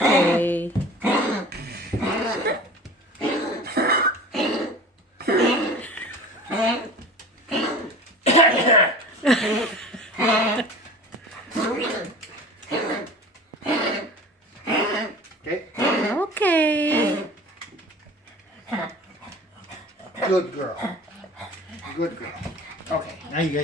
Okay. Okay? Okay. Good girl. Good girl. Okay, now you guys.